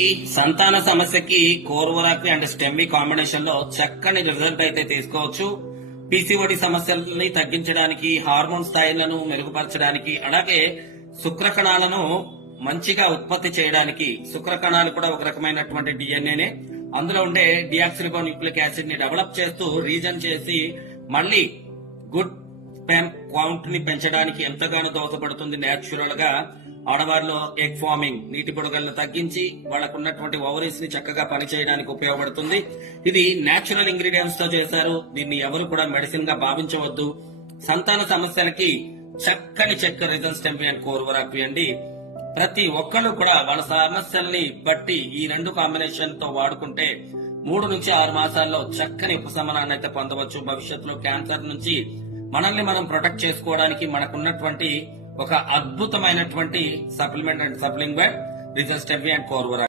ఈ సంతాన సమస్యకి కోర్వరాక్వి అండ్ స్టెమ్మి కాంబినేషన్ లో చక్కని రిజల్ట్ అయితే తీసుకోవచ్చు. పీసీఓడి సమస్యలని తగ్గించడానికి, హార్మోన్ స్థాయిలను మెరుగుపరచడానికి, అలాగే శుక్రకణాలను మంచిగా ఉత్పత్తి చేయడానికి. శుక్రకణాలు కూడా ఒక రకమైనటువంటి డిఎన్ఏనే. అందులో ఉండే డియాక్సిరిబో న్యూక్లిక్ యాసిడ్ ని డెవలప్ చేస్తూ రీజన్ చేసి మళ్ళీ గుడ్ స్పెర్మ్ కౌంట్ ని పెంచడానికి ఎంతగానో దోహదపడుతుంది. నేచురల్ గా ఆడవారిలో ఎగ్ ఫార్మింగ్, నీటి బుడగలను తగ్గించి వాళ్ళకు ఉన్నటువంటి ఓవరీస్ ని చక్కగా పనిచేయడానికి ఉపయోగపడుతుంది. ఇది నేచురల్ ఇంగ్రీడియంట్స్ తో చేశారు. దీన్ని ఎవరు కూడా మెడిసిన్ గా భావించవద్దు. సంతాన సమస్యలకి చక్కని చెక్క రీజన్ స్టెమ్ అండ్ కోర్వరాక్వి అండి. ప్రతి ఒక్కరు కూడా వాళ్ళ సమస్యల్ని బట్టి ఈ రెండు కాంబినేషన్ తో వాడుకుంటే 3 నుంచి 6 మాసాల్లో చక్కని ఉపశమనాన్ని అయితే పొందవచ్చు. భవిష్యత్తులో క్యాన్సర్ నుంచి మనల్ని మనం ప్రొటెక్ట్ చేసుకోవడానికి మనకున్నటువంటి ఒక అద్భుతమైనటువంటి supplement and sapling reason stem and కోర్వరాక్వి.